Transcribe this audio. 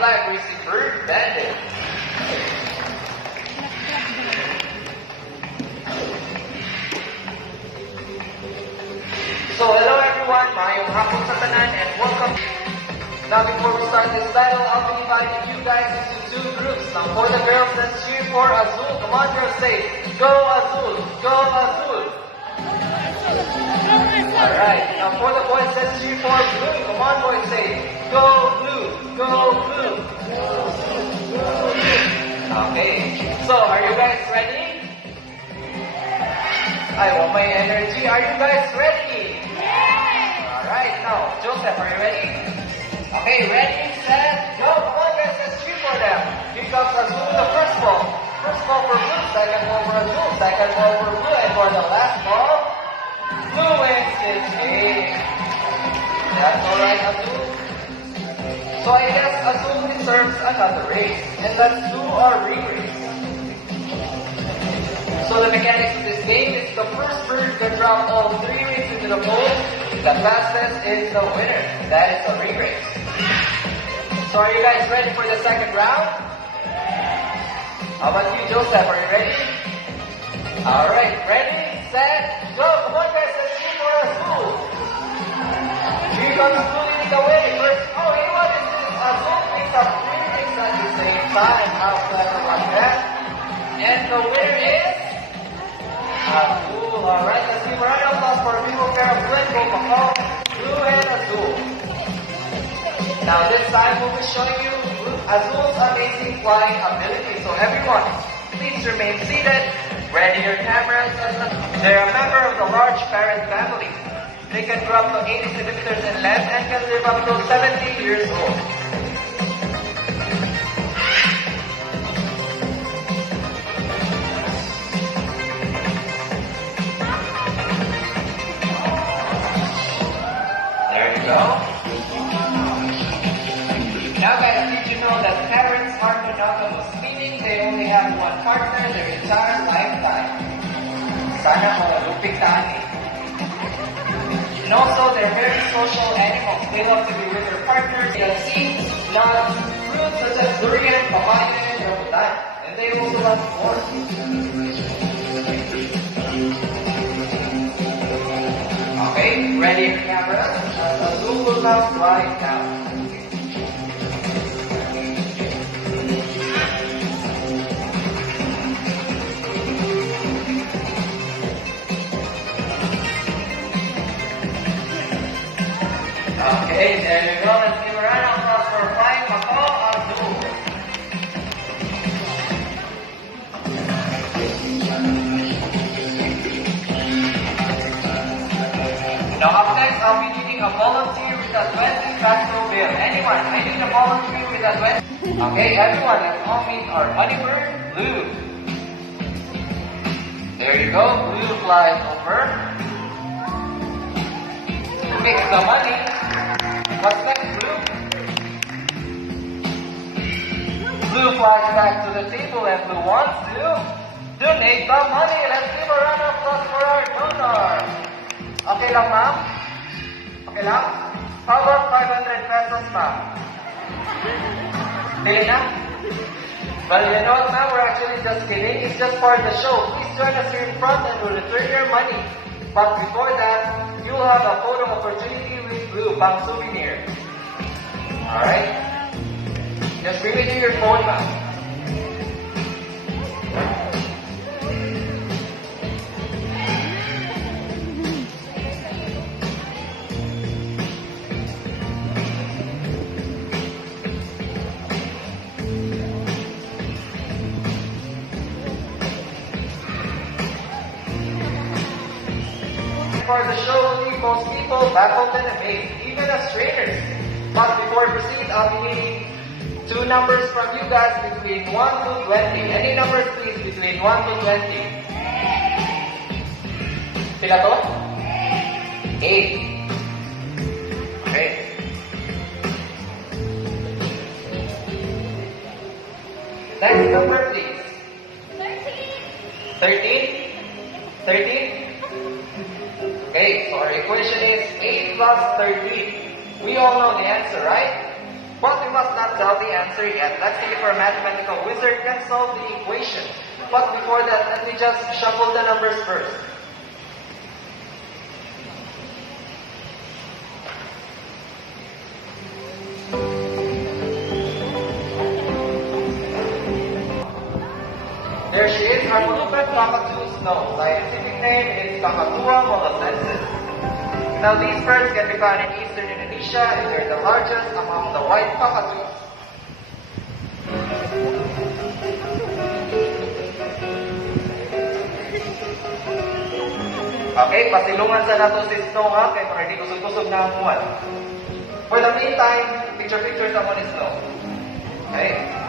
Flag Racing Bird Bandit. So hello everyone, mayong hapon sa tanan and welcome. Now before we start this battle, I'll be dividing you guys into two groups. Now for the girls, let's cheer for Azul. Come on girls, say, go Azul, go Azul. Alright, now for the boys, let's cheer for blue. Come on boys, say, go blue, go blue. Okay, so are you guys ready? I want my energy. Are you guys ready? Alright, now Joseph, are you ready? Okay, ready, set, go. Come on guys, let's cheer for them. Here comes Azul with the first ball. First ball for blue, second ball for Azul, second ball for blue, and for the last ball, blue wins this game. That's alright, Azul. So I guess Azul deserves another race. And let's do our re-race. So the mechanics of this game is the first bird that drops all three rings into the bowl, the fastest is the winner. That is a re-race. So are you guys ready for the second round? How about you, Joseph? Are you ready? Alright, ready, set, go. Come on guys, let's cheer for Azul. Here comes Azul leading the way. First, oh, you know what this is? Azul picks up three rings at the same time. How clever was that? And the winner is Azul. Alright, let's give a round of applause for a beautiful pair of twin Macau, Blue and Azul. Now this time we'll be showing you Azul's amazing flying ability. So everyone, please remain seated, ready your cameras. They're a member of the large parrot family. They can grow up to 80 centimeters in length and can live up to 70 years old. There you go. Now guys, did you know that parrots are monogamous, meaning they only have one partner their entire lifetime? Sana malupit tani. And also, they're very social animals. They love to be with their partners. They have seeds, nuts, fruits such as durian, papaya, and rambutan. And they also love sports. Okay, ready your camera? Azul will now right now. Okay, there you go. Let's give a round of applause for flying Macau Azul. Now up next, I'll be needing a volunteer with a 20 Castro bill. Anyone? I need a volunteer with a 20. Okay, everyone, let's all meet our honeybird, Blue. There you go. Blue flies over. Picks the money. What's next, Blue? Blue flies back to the table and Blue wants to donate the money. Let's give a round of applause for our donor. Okay lang, ma'am? Okay lang? How about 500 pesos, ma'am? Dili na? Well, you know what, ma'am? We're actually just kidding. It's just part of the show. Please join us here in front and we'll return your money. But before that, you will have a photo opportunity with Blue, pang souvenir. Alright? Just bring it to your phone, ma'am. For the show will leave most people baffled and amazed, even as trainers. But before we proceed, I'll be needing two numbers from you guys between 1 to 20. Any numbers please between 1 to 20. Pila to? 8. Okay. Next number please. 13. 13? Okay, so our equation is 8 plus 13. We all know the answer, right? But you must not tell the answer yet. Let's see if our mathematical wizard can solve the equation. But before that, let me just shuffle the numbers first. There she is, our Malupet cockatoo's nose. Scientific name is Kakatua molossensis. Now these birds can be found in eastern Indonesia and they're the largest among the white cockatoos. Okay, pasilungan sa nato si Snow ha, kaya para di kusog-kusog na ang buwan. For the meantime, picture-picture sa mo ni Snow. Okay?